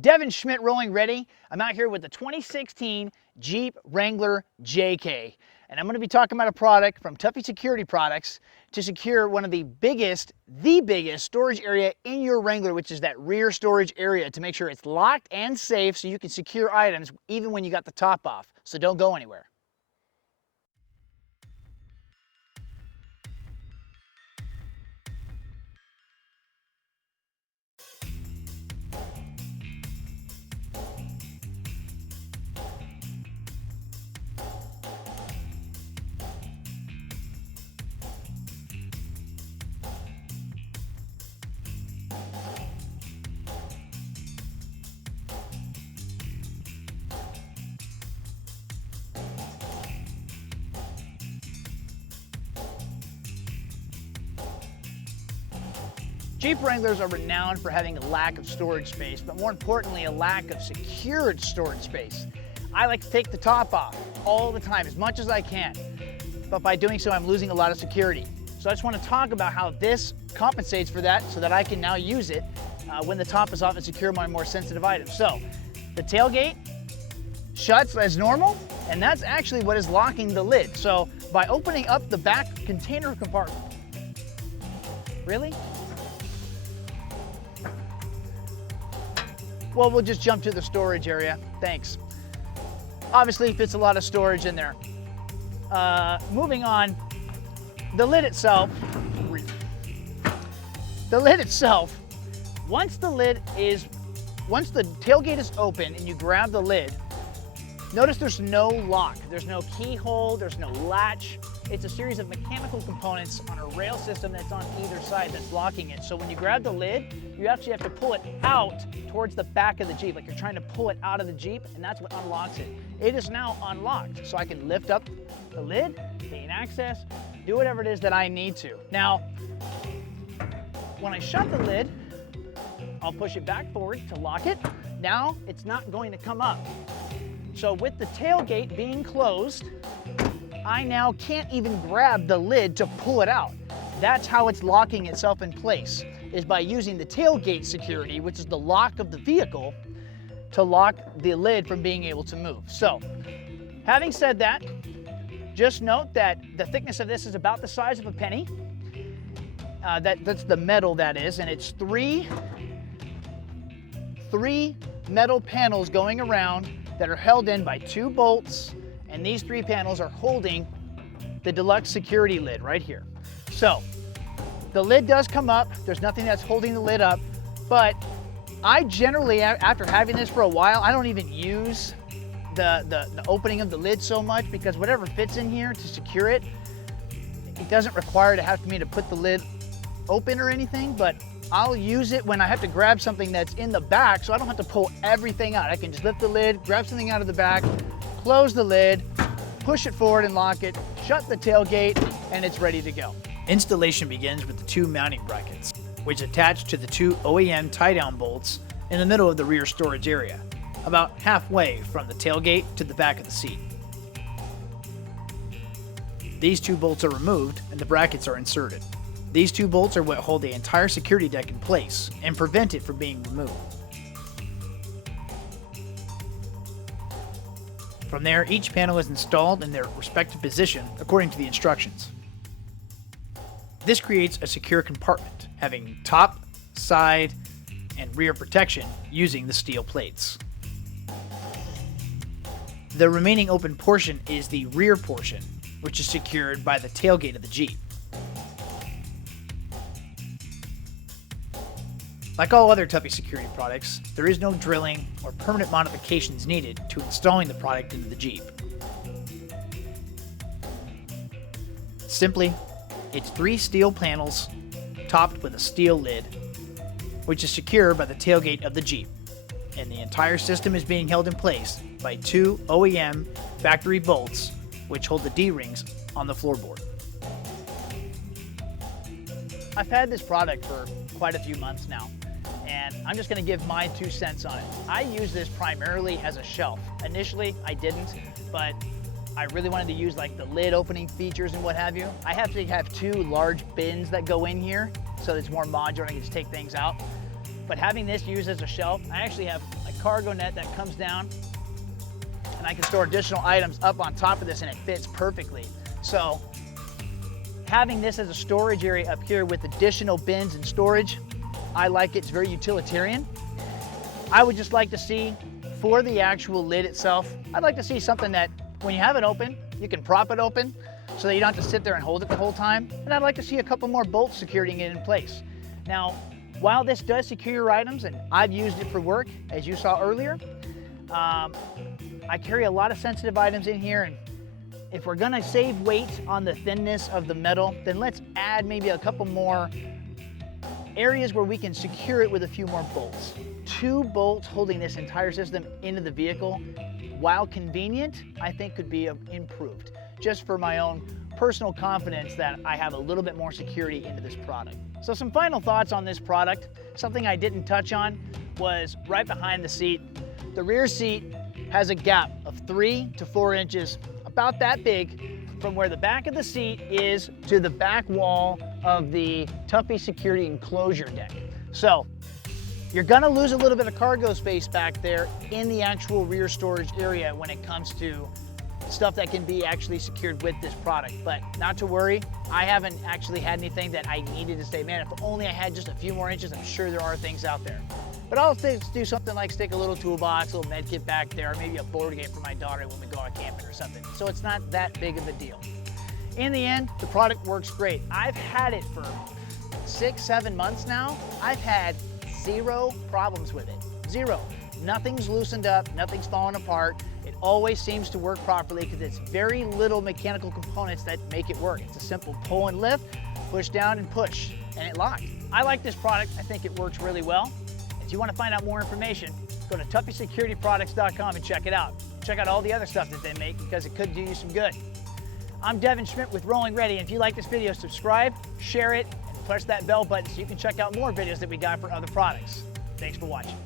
Devin Schmidt rolling ready. I'm out here with the 2016 Jeep Wrangler JK. And I'm going to be talking about a product from Tuffy Security Products to secure one of the biggest storage area in your Wrangler, which is that rear storage area, to make sure it's locked and safe so you can secure items even when you got the top off. So don't go anywhere. Jeep Wranglers are renowned for having a lack of storage space, but more importantly, a lack of secured storage space. I like to take the top off all the time, as much as I can, but by doing so, I'm losing a lot of security. So I just want to talk about how this compensates for that so that I can now use it when the top is off and secure my more sensitive items. So the tailgate shuts as normal, and that's actually what is locking the lid. So by opening up the back container compartment, really? Well, we'll just jump to the storage area. Thanks. Obviously fits a lot of storage in there. Moving on, the lid itself, once the tailgate is open and you grab the lid, notice there's no lock, there's no keyhole, there's no latch. It's a series of mechanical components on a rail system that's on either side that's locking it. So when you grab the lid, you actually have to pull it out towards the back of the Jeep, like you're trying to pull it out of the Jeep, and that's what unlocks it. It is now unlocked, so I can lift up the lid, gain access, do whatever it is that I need to. Now, when I shut the lid, I'll push it back forward to lock it. Now, it's not going to come up. So with the tailgate being closed, I now can't even grab the lid to pull it out. That's how it's locking itself in place, is by using the tailgate security, which is the lock of the vehicle, to lock the lid from being able to move. So, having said that, just note that the thickness of this is about the size of a penny. That's the metal, that is, and it's three metal panels going around that are held in by 2 bolts, and these 3 panels are holding the deluxe security lid right here. So the lid does come up. There's nothing that's holding the lid up, but I generally, after having this for a while, I don't even use the opening of the lid so much, because whatever fits in here to secure it, it doesn't require me to put the lid open or anything, but I'll use it when I have to grab something that's in the back, so I don't have to pull everything out. I can just lift the lid, grab something out of the back, close the lid, push it forward and lock it, shut the tailgate, and it's ready to go. Installation begins with the 2 mounting brackets, which attach to the 2 OEM tie-down bolts in the middle of the rear storage area, about halfway from the tailgate to the back of the seat. These 2 bolts are removed and the brackets are inserted. These 2 bolts are what hold the entire security deck in place and prevent it from being removed. From there, each panel is installed in their respective position according to the instructions. This creates a secure compartment, having top, side, and rear protection using the steel plates. The remaining open portion is the rear portion, which is secured by the tailgate of the Jeep. Like all other Tuffy Security products, there is no drilling or permanent modifications needed to installing the product into the Jeep. Simply, it's 3 steel panels topped with a steel lid, which is secured by the tailgate of the Jeep, and the entire system is being held in place by 2 OEM factory bolts, which hold the D-rings on the floorboard. I've had this product for quite a few months now, and I'm just going to give my 2 cents on it. I use this primarily as a shelf. Initially, I didn't, but I really wanted to use like the lid opening features and what have you. I have to have 2 large bins that go in here, so it's more modular and I can just take things out. but having this used as a shelf, I actually have a cargo net that comes down and I can store additional items up on top of this and it fits perfectly. So having this as a storage area up here with additional bins and storage, I like it. It's very utilitarian. I would just like to see, for the actual lid itself, I'd like to see something that when you have it open, you can prop it open so that you don't have to sit there and hold it the whole time. And I'd like to see a couple more bolts securing it in place. Now, while this does secure your items, and I've used it for work, as you saw earlier, I carry a lot of sensitive items in here, and if we're gonna save weight on the thinness of the metal, then let's add maybe a couple more areas where we can secure it with a few more bolts. 2 bolts holding this entire system into the vehicle, while convenient, I think could be improved, just for my own personal confidence that I have a little bit more security into this product. So some final thoughts on this product. Something I didn't touch on was right behind the seat. The rear seat has a gap of 3 to 4 inches, about that big, from where the back of the seat is to the back wall of the Tuffy Security enclosure deck. So you're gonna lose a little bit of cargo space back there in the actual rear storage area when it comes to stuff that can be actually secured with this product. But not to worry, I haven't actually had anything that I needed to say, man, if only I had just a few more inches, I'm sure there are things out there. But I'll do something like stick a little toolbox, a little med kit back there, or maybe a board game for my daughter when we go out camping or something. So it's not that big of a deal. In the end, the product works great. I've had it for 6-7 months now. I've had 0 problems with it, 0. Nothing's loosened up, nothing's falling apart. It always seems to work properly because it's very little mechanical components that make it work. It's a simple pull and lift, push down and push, and it locked. I like this product. I think it works really well. If you want to find out more information, go to TuffySecurityProducts.com and check it out. Check out all the other stuff that they make because it could do you some good. I'm Devin Schmidt with Rolling Ready, and if you like this video, subscribe, share it, and push that bell button so you can check out more videos that we got for other products. Thanks for watching.